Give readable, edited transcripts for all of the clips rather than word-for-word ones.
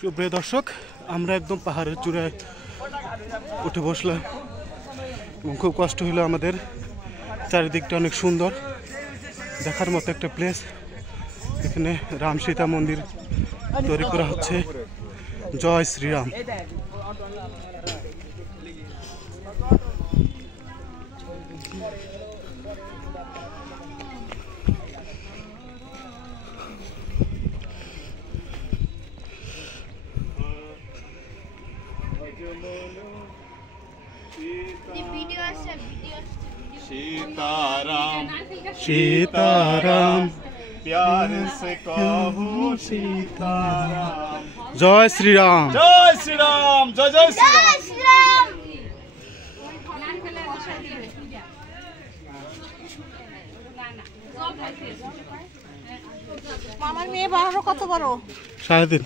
সুপ্রিয় দর্শক, আমরা একদম পাহাড়ের চূড়ায় উঠে বসলাম এবং খুব কষ্ট হলো আমাদের। চারিদিকটা অনেক সুন্দর, দেখার মতো একটা প্লেস। এখানে রাম সীতা মন্দির তৈরি করা হচ্ছে। জয় শ্রীরাম। सीताराम सीताराम प्यार से कहो सीताराम। जय श्री राम। जय श्री राम। जय जय श्री राम। আমার মেয়ে বাড়ানো কত বড়? 3.5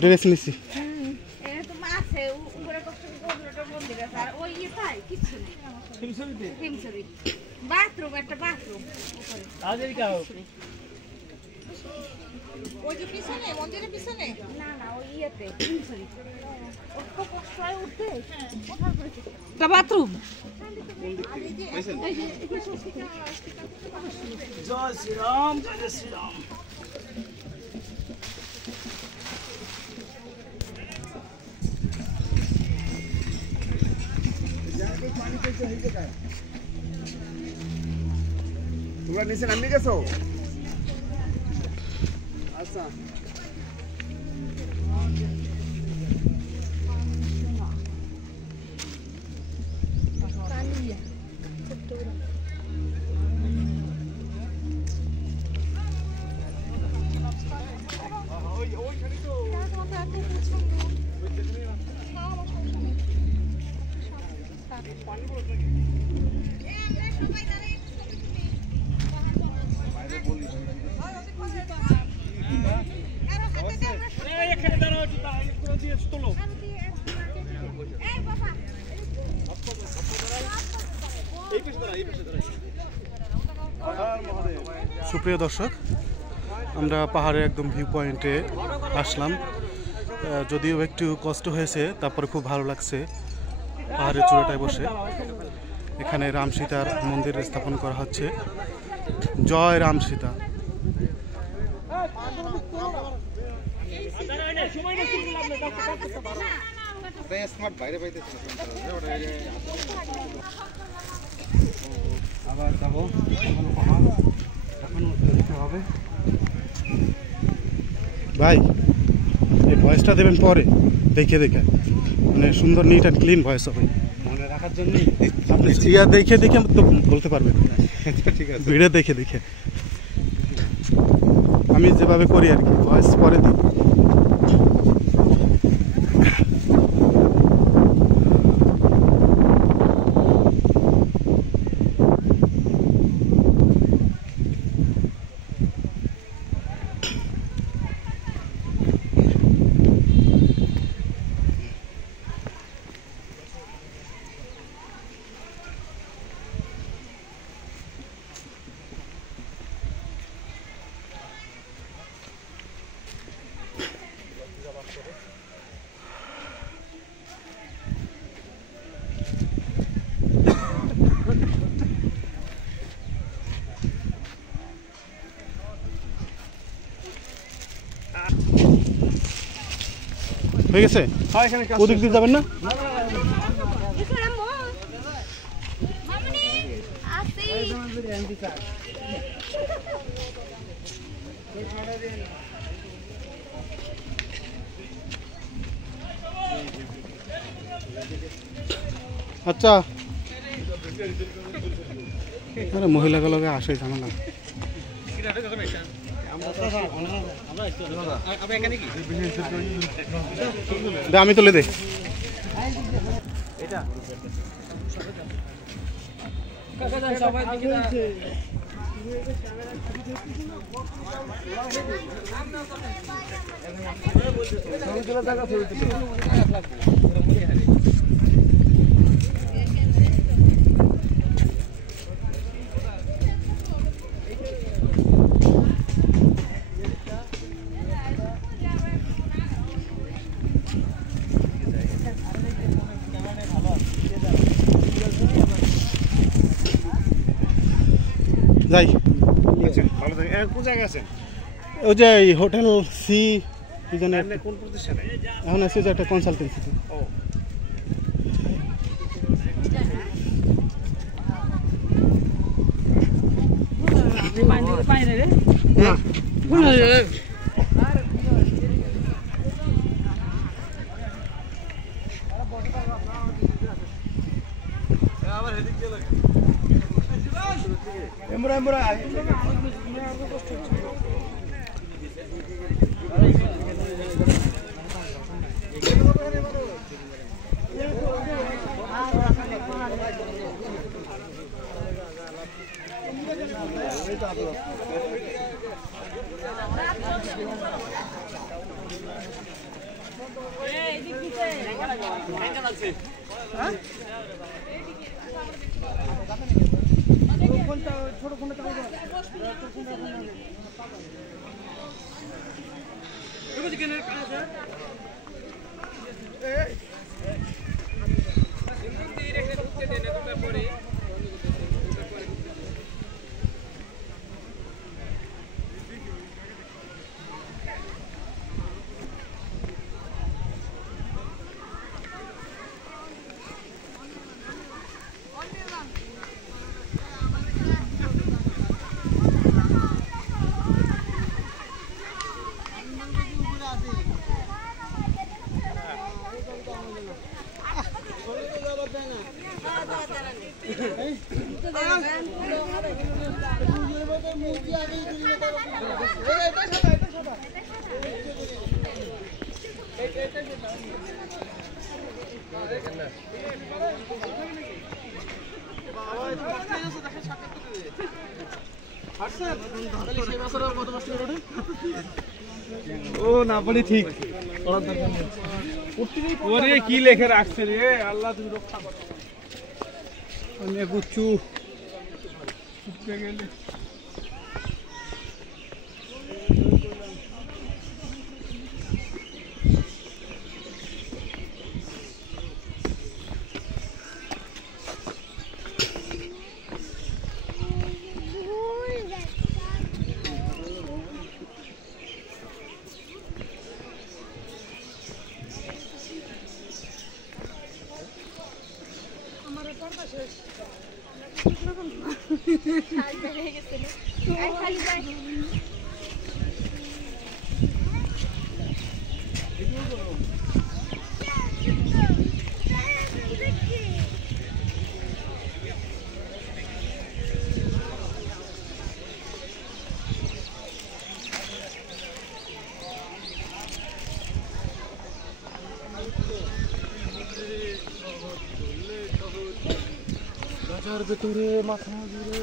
ড্রেস নিছি। বাথরুম একটা বাথরুম ওই যে পিছনে মন্দিরের পিছনে না না ওই ইয়েতে একটা বাথরুম। जय श्री राम। जय श्री राम। তোমরা নিচে নামিয়ে গেছো? আচ্ছা সুপ্রিয় দর্শক, আমরা পাহাড়ের একদম ভিউ পয়েন্টে আসলাম। যদিও একটু কষ্ট হয়েছে, তারপরে খুব ভালো লাগছে। পাহাড়ের চূড়াটায় বসে এখানে রাম সীতার মন্দির স্থাপন করা হচ্ছে। জয় রাম সীতা। আবার যাবো হবে ভাই, এই ভয়েসটা দেবেন পরে দেখে দেখে, মানে সুন্দর নিট অ্যান্ড ক্লিন ভয়েস হবে মনে রাখার জন্য। আপনি চিয়া দেখে দেখে তো বলতে পারবেন। ঠিক আছে, ভিডিও দেখে দেখে আমি যেভাবে করি আর কি, ভয়েস পরে দিই। হয়ে গেছে, ওদিক দিয়ে যাবেন না? আচ্ছা, আরে মহিলাগুলোকে আসে ঝামেলা। আমি তুলে দে। যাই, কোন জায়গায় আছেন? ওই যে হোটেল সি কি জানে, কোন প্রতিষ্ঠানে? এখন আছে যে একটা কনসালটেন্সিতে। ও না বলি ঠিক, ওরে কি লেখে রাখছে রে, আল্লাহ তুমি রক্ষা করো। আমি গুচ্ছু গেলে ভেতরে মাথা জুড়ে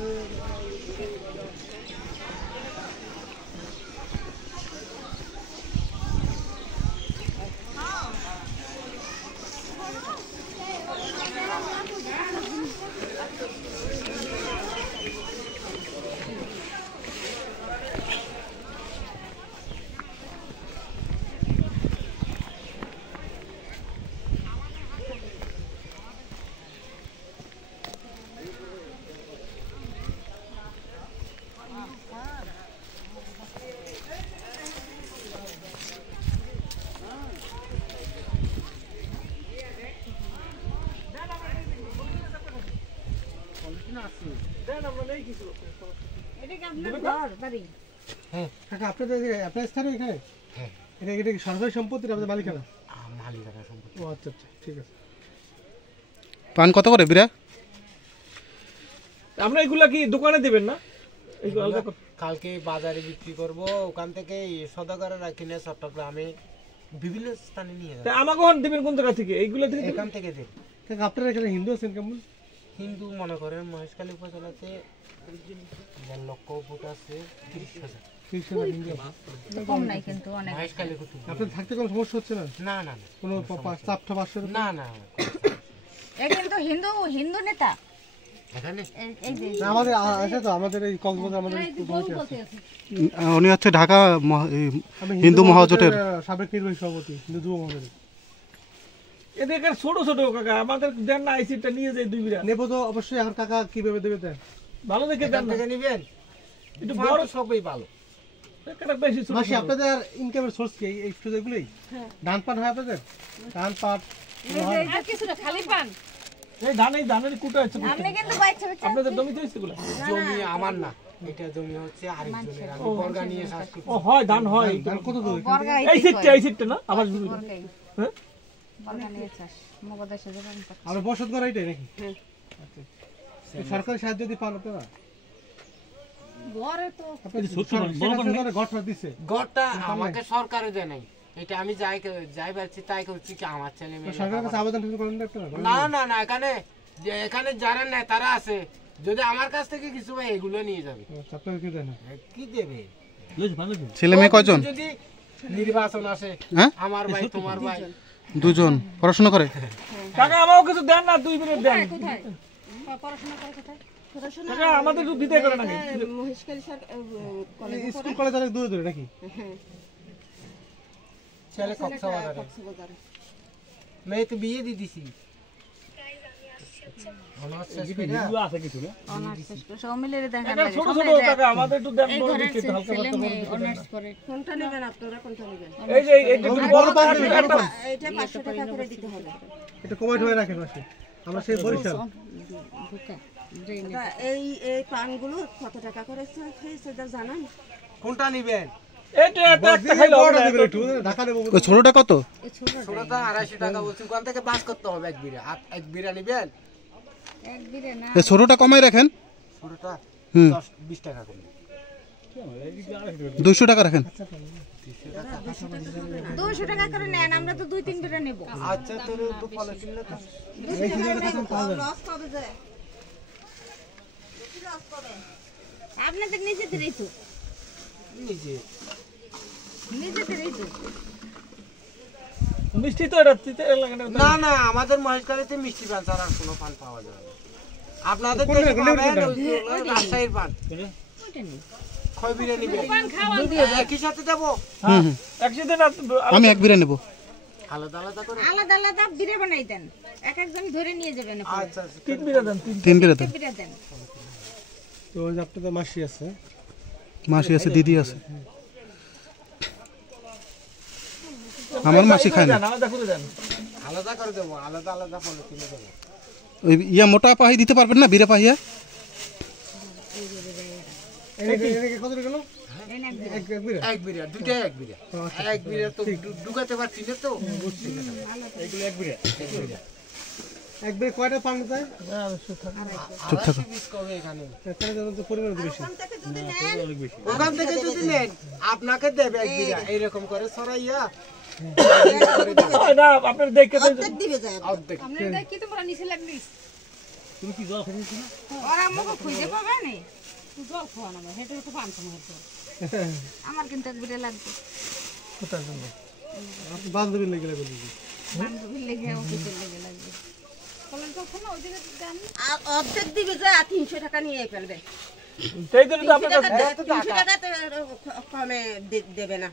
হ্যাঁ কাকা আপনাদের আপনার স্থানে এখানে হ্যাঁ এটা কি সরকারি সম্পত্তি না আপনাদের মালিকানা? মালিকানা সম্পত্তি। ও আচ্ছা আচ্ছা ঠিক আছে। পান কত করে বিরা? আমরা এগুলা কি দোকানে দেবেন না? এইগুলো আলাদা করে- কালকে বাজারে বিক্রি করব, ওখান থেকে সদাগররা কিনে চট্টগ্রামে বিভিন্ন স্থানে নিয়ে তা যাবে। আমাকে ওখানে দেবেন কোন জায়গা থেকে? এইগুলা থেকে দেবেন? এখান থেকে দেব। কাকা আপনারা এখানে হিন্দু আছেন কেমন? হিন্দু মনে করেন মহেশখালী উপজেলাতে 1 লক্ষ ফুট আছে 30,000। 30,000 হিন্দু আছে। কম নাই কিন্তু অনেক। মহেশখালী কুতুব। আপনাদের থাকতে কোনো সমস্যা হচ্ছে না? না না না কোনো চাপটা পাশে? না না এ কিন্তু হিন্দু হিন্দু নেতা। এখানে এই যে না, আমাদের আছে তো, আমাদের এই কক্সবাজার আমাদের কমিটি আছে। উনি হচ্ছে ঢাকা আমি হিন্দু মহাজোটের সাবেক নির্বাহী সভাপতি হিন্দু যুব মহাজোটের। এদেরকে ছোট ছোট কাকা আমাদের দেন না, আইসিটা নিয়ে যায় 2 বিরা। নেবো তো অবশ্যই, এখন কাকা কিভাবে দেবে দেন? ভালো দেখে দেন এখান না, থেকে নিবেন। একটু বড় বড় সবই ভালো। একটা বেশি ছোট মাসি ছোট। আপনাদের ইনকামের সোর্স কি এই সুযোগগুলোই? ধান পাট হয় আপনাদের? ধান পাট আর কিছু না, খালি পান। এই ধানের কুটা আছে বুঝছেন? আপনি কিন্তু বাইচা বাইচা আপনাদের জমিতে হইছে এগুলা? জমি আমার না, এটা জমি হচ্ছে আরেকজনের। আমি বর্গা নিয়ে চাষ করি। ও হয় ধান হয়। ধান কত দূর? বর্গা এই সিটটা না আমার জমি। বর্গাই। হ্যাঁ? বর্গা নিয়ে চাষ। মগদেশে যাবেন তো। আর বসত করা এটাই নাকি? আচ্ছা। এই সরকারি সাহায্য যদি পান আপনারা? বড় তো আপনাদের সরকার ঘটনা দিচ্ছে। গড়টা আমাকে সরকারে দেয় নাই, এটা আমি যাই পারছি তাই করছি কি আমার ছেলে মেয়ে। সরকারের কাছে আবেদন করেন না আপনারা? না না না, এখানে যারা নেতারা আছে যদি আমার কাছ থেকে কিছু ভাই এগুলো নিয়ে যাবে। আচ্ছা, আপনাদের কি দেন? কি দেবে? ছেলে মেয়ে কয়জন? যদি নির্বাচন আসে, হ্যাঁ আমার ভাই তোমার ভাই, দুজন পড়াশোনা করে। কাকা আমাকে কিছু দেন না, 2 মিনিট দেন। কোথায়? পড়াশোনা করে কোথায়? পড়াশোনা কাকা আমাদের একটু দিতে করে নাকি? মহেশখালী কলেজ এই স্কুল কলেজ অনেক দূরে দূরে নাকি? ছেলে কক্সবাজারে, মেয়ে তো বিয়ে দিয়ে দিছি। অনার্স শেষ করে এগুলো আছে কিছু না? অনার্স শেষ করে সব মিলে দেখা কাকা লাগে। ছোট ছোট কাকা আমাদের একটু দেন, এই বড় ঘরের দিকে হালকা ছেলে পাতলা বড় মেয়ে দিকে দেন অনার্স না। করে। কোনটা নেবেন আপনারা? কোনটা নেবেন? এই যে এই যে বড় পাঁচ একটা এটা 500 টাকা করে দিতে হবে। এটা কমাই ধরে রাখেন মাসে। আমরা সেই বরিশাল। এই এই পানগুলো কত টাকা করে সেটা জানান? কোনটা নিবেন? এটা একটা খাইলে হবে না। একটু ঢাকা নেবো। ওই ছোটটা কত? ছোটটা 250 টাকা বলছি, ওখান থেকে বাস করতে হবে এক বিরা। এক বিরা নিবেন? এক বিরে না। এই ছোটটা কমাই রাখেন, ছোটটা হুম 20 টাকা করে। 200 টাকা রাখেন। 200 টাকা করে নেন, আমরা তো 2-3 বিরে নেব। আচ্ছা তোর তো পলিসি না তো। লস কবে যায়? আপনাদের নিজেদেরই তো, নিজে নিজেদেরই তো। মিষ্টি তো এটা দিতে লাগে না। না না, আমাদের মহেশখালীতে মিষ্টি পান ছাড়া আর কোনো পান পাওয়া যায় না। আপনাদের দেশে পাবেন ওই রাজশাহীর পান। ওইটা নেই। খয় বিরা নিবেন? পান খাওয়ান। একই সাথে দেবো? হুম হুম, একসাথে না, আমি এক বিরা নেব। আলাদা আলাদা করে? আলাদা আলাদা বিরে বানাই দেন, এক একজন ধরে নিয়ে যাবেন। আচ্ছা 3 বিরা দেন। 3 বিরা দেন। বিরে দেন। তো ওই যে আপনাদের মাসি আছে। মাসি আছে, দিদি আছে। আমার মাসি খায় না। আলাদা করে দেন। আলাদা করে দেবো, আলাদা আলাদা পলিসি দেবো। ওই ইয়া মোটা পাহি দিতে পারবেন না, বিরা পাহিয়া? কত গেল? এক বিরা, দুইটাই এক বিরা। এক বিরা তো ঢুকাতে পারছি না তো। একবার কয়টা পান যায়? চুপ থাকো। পিস কবে এখানে? এখানে যেমন তো পরিমাণ বেশি। ওখান থেকে যদি নেন আপনাকে দেবে এক বিরা এইরকম করে সরাইয়া না আপনার দেখে তো অর্ধেক দিবে যায় অর্ধেক। ওরা আমাকে খুঁজে পাবে না। আমার কিন্তু এক বিরে লাগবে। বান্ধবীর লেগে লাগবে। বান্ধবীর লেগে অফিসের লেগে লাগবে। আর অর্ধেক দিবে যায় আর 300 টাকা নিয়ে ফেলবে। সেই জন্য তো আপনার 300 টাকা তো কমে দেবে না।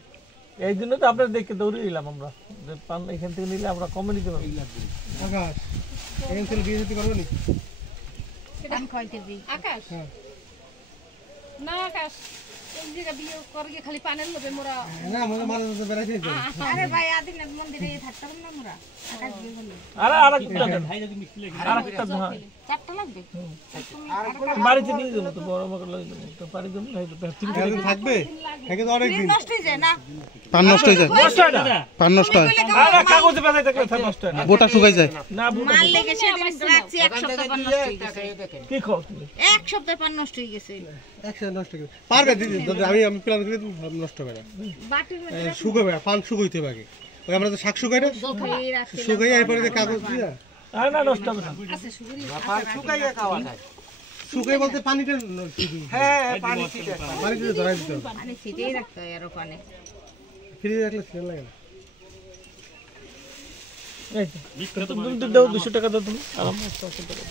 এই জন্য তো আপনার দেখে দৌড়ে নিলাম আমরা, যে পান এখান থেকে নিলে আমরা কমে নিতে পারবো। আকাশ এখান থেকে বিয়ে দিতে পারবো নি? দাম কয় কেজি? আকাশ না আকাশ এই জায়গা বিয়ে করে গিয়ে খালি পানের লোভে মোরা না মনে মাঝে মাঝে বেড়াইছে তো। আরে ভাই আদিনাথ মন্দিরে থাকতাম না আমরা। আকাশ বিয়ে করলে আরে আরেকটা দেন, আরেকটা হ্যাঁ, 4টা লাগবে। বাড়িতে নিয়ে যাবো তো, বড় মতো লই যাবো তো, বাড়ি যাবো না, এই তো তিন একদিন থাকবে? থাকে তো অনেক দিন। নষ্ট হয়ে যায় না। পান নষ্ট হয়ে যায়, নষ্ট হয় না। পান নষ্ট হয়, আরে কাগজে বেঁধে থাকলে তা নষ্ট হয় না। বোটা শুকাই যায়। না বুঝতে মাল লেগে সেদিন রাখছি এক সপ্তাহ পান নষ্ট হয়ে গেছে। দেখেন কি খাও তুমি? এক সপ্তাহ পান নষ্ট হয়ে গেছে। একসাথে নষ্ট করে পারবে দিদি, যদি আমি প্ল্যান করে দিই, নষ্ট হবে না। বাটির মধ্যে শুকাবে, পান শুকাইতে হবে আগে। ওই আমরা তো শাক শুকাই না, খেয়ে রাখছি। শুকাই এরপরে যে কাগজ দিয়া আরে না নষ্ট হবে না। পান শুকাইয়া খাওয়া যায়। শুকাই বলতে পানিটা হ্যাঁ পানি ছিটে পানিটা ধরাই দিতে হবে। পানি ছিটেই রাখতে হয় আরো পানে। ফ্রিজে রাখলে সেল লাগে না। এই তো, তো তুমি তো দাও 200 টাকা দাও তুমি, আরাম মতো করতে পারো।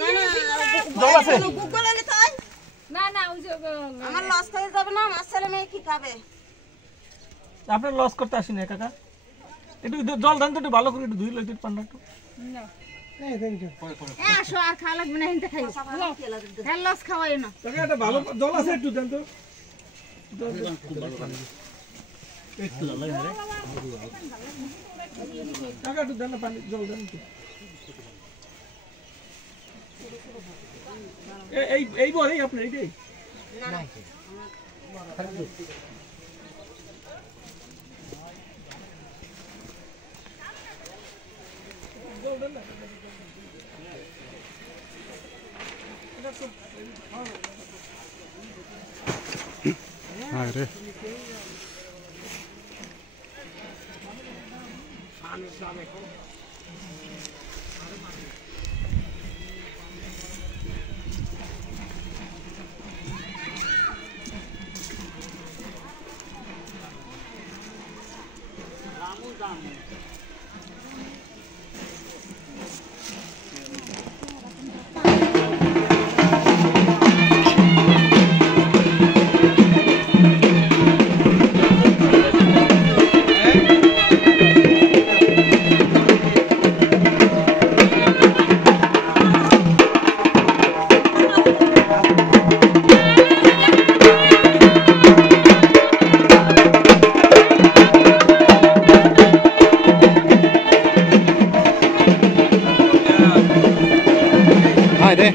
না না জল আছে? গুগলে নিতে হয়। না না ওই যে আমার লস হয়ে যাবে না, আমার ছেলে মেয়ে কি খাবে? আপনার লস করতে আসি না কাকা, একটু জল দেন তো, একটু ভালো করে একটু ধুই লইতে পান্ডা একটু। এই থ্যাংক ইউ। আসো আর খাওয়া লাগবে না, হিনতে খাইও। হ্যাঁ লস খাওয়াই না। কাকা একটা ভালো জল আছে একটু দেন তো। কাকা একটু দেন না পানি, জল দেন একটু। এই বল এই আপনার এইটাই হায় রে, হায় রে।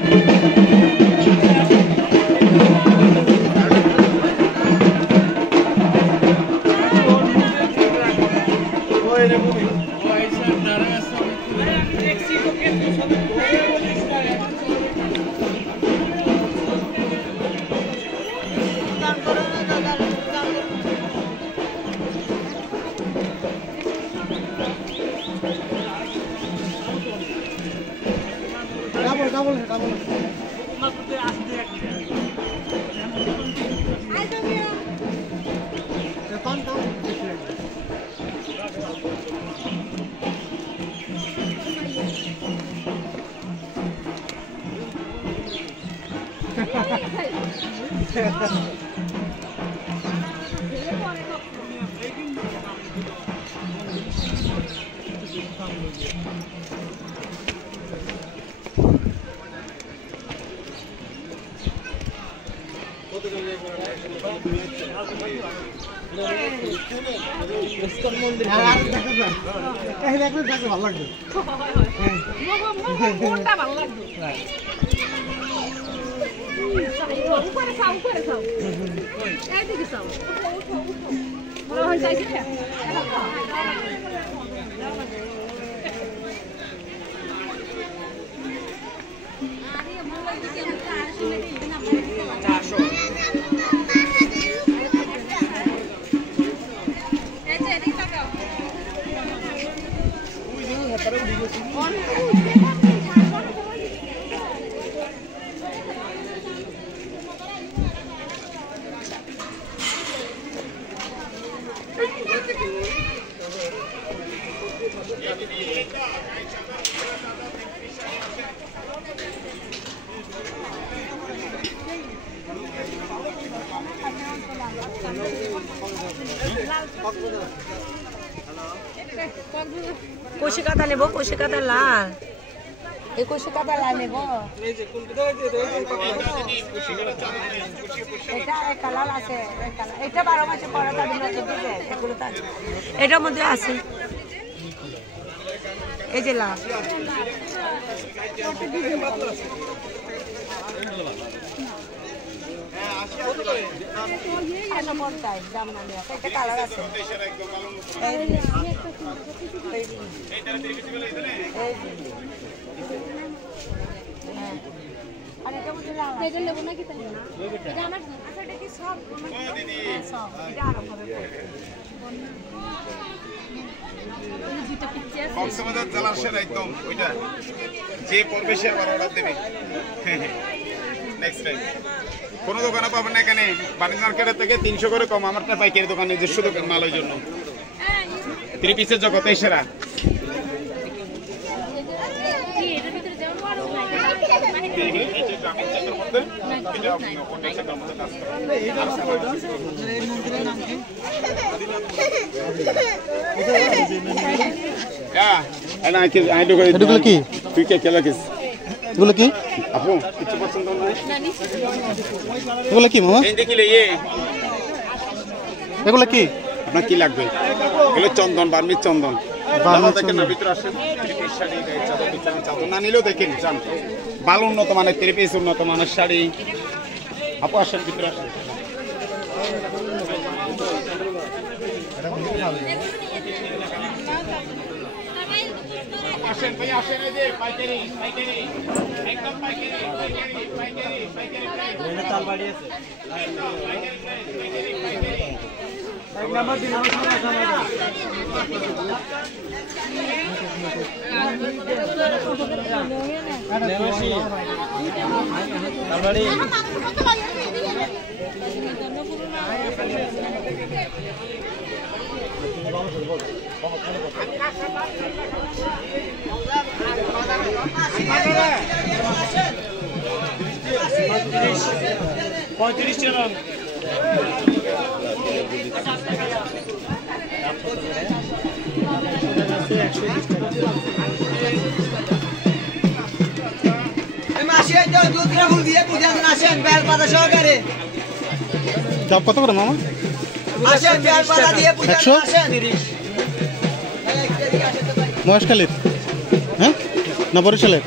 Double double double. পান দাও বেশি লাগবে। ভালো লাগবে। কোনটা ভালো লাগবে? উপরে চাও। এইদিকে চাও। বড় হয়ে যায় কি? কষি কাঁদা নেব, কষি কাঁদা লাল, এই কষি কাঁদা লাল নেব। এটা একটা লাল আছে, এটা 12 মাসে পড়া যাবে না, এগুলো তো আছে, এটার মধ্যে আছে এই যে লাল। একটা কালার আছে, নেবো নাকি তাই না? এটা আমার আচ্ছা এটা কি সব সব এটা আরম্ভ হবে। কক্সবাজার জেলার সেরা একদম ওইটা যে পড়বে সে আবার অর্ডার দেবে। নেক্সট টাইম কোনো দোকানে পাবেন না, এখানে বাণিজ্য মার্কেটের থেকে 300 করে কম আমারটা পাইকারি দোকান, নিজস্ব দোকান মালের জন্য 3 পিসের জগতে সেরা। এগুলো কি? তুই কে খেলাকিস এগুলো কি? আপু কিছু পছন্দ নয়? এগুলো কি মামা? এই দেখিলে ইয়ে এগুলো কি? আপনার কি লাগবে? এগুলো চন্দন, বার্মির চন্দন। বার্মির দেখেন চন্দন। না, ভিতরে আসেন। 3 পিস শাড়ি, চাদর না নিলেও দেখেন চান। ভালো উন্নত মানের 3 পিস, উন্নত মানের শাড়ি। আপু আসেন, ভিতরে আসেন। আসেন ভাই, আসেন, এই যে পাইকারি একদম পাইকারি। চাল বাড়িয়েছে। এক নাম্বার দিন পঁয়ত্রিশ টাকা। সব কত করে মামা? 100 মহেশখালীর, হ্যাঁ না বরিশালের?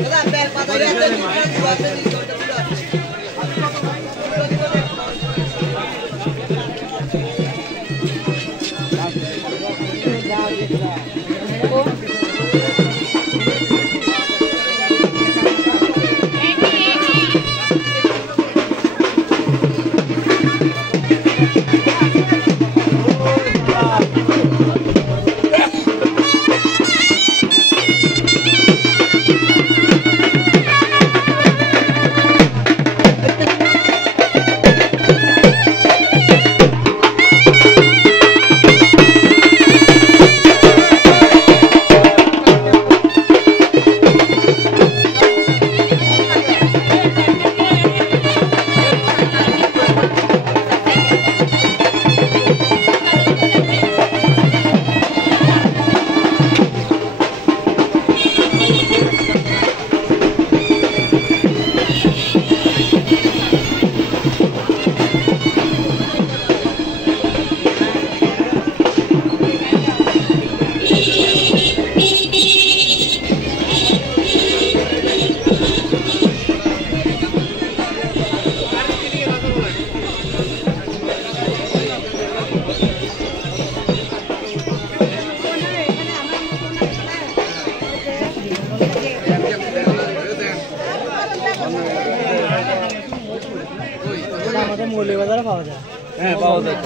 হ্যাঁ পাওয়া যায়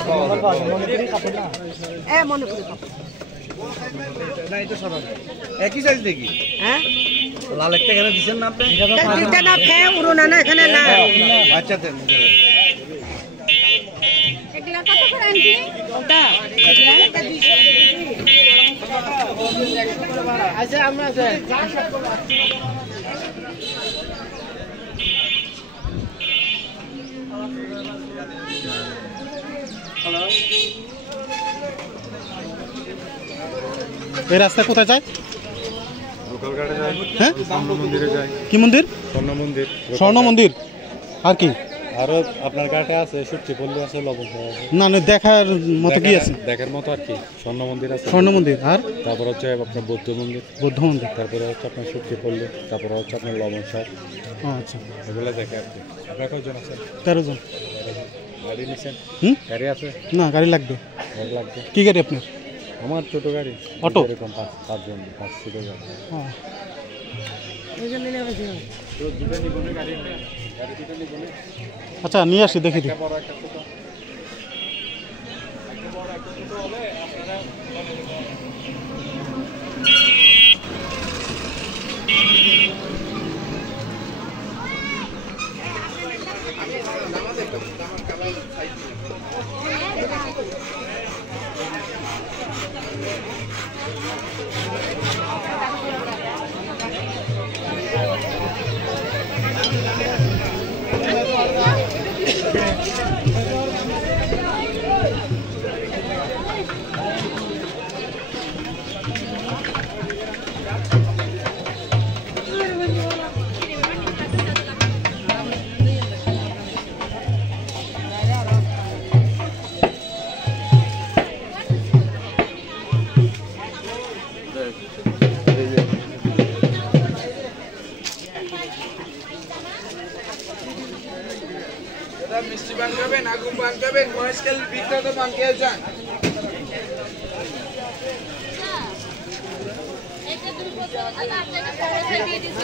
পাওয়া যায় মনে করি কাপড়। না এটা সাদা একই সাইজ দেখি হ্যাঁ লাল একটা এখানে দিছেন না আপনি এটা না খেয়ে উড়ো না এখানে না আচ্ছা দেন এগুলা কত করে আনছি ওটা আচ্ছা আমরা এই রাস্তা কোথায় যায়? গোপালঘাটে যায়, হ্যাঁ স্বর্ণ মন্দিরে যায়, কি মন্দির? স্বর্ণ মন্দির, স্বর্ণ মন্দির আর কি? আরো আপনার ঘাটে আছে সুটকি পল্লী আছে, লবণ আছে, না না দেখার মতো কি আছে? দেখার মতো আর কি স্বর্ণ মন্দির আছে, স্বর্ণ মন্দির আর তারপর হচ্ছে আপনার বৌদ্ধ মন্দির, বৌদ্ধ মন্দির। তারপরে হচ্ছে আপনার সুটকি পল্লী, তারপরে হচ্ছে আপনার লবণ সার, ও আচ্ছা, এগুলো দেখে আর কি। আপনার কয়জন আছে? 13 জন। গাড়ি নিচ্ছেন? হুম, গাড়ি আছে? না গাড়ি লাগবে। গাড়ি লাগবে? কি গাড়ি আপনার? আমার ছোট গাড়ি, অটো? এরকম 5 জন 5 সিটের গাড়ি। ও, আচ্ছা নিয়ে আসি দেখি দিই। বড় একটা ছোট মিষ্টি পান খাবেন, আগুন পান খাবেন, মহেশখালীর বিখ্যাত পান খেয়ে যান। এটা 2 বোতল আচ্ছা আপনাকে সবাই দিয়ে দিছি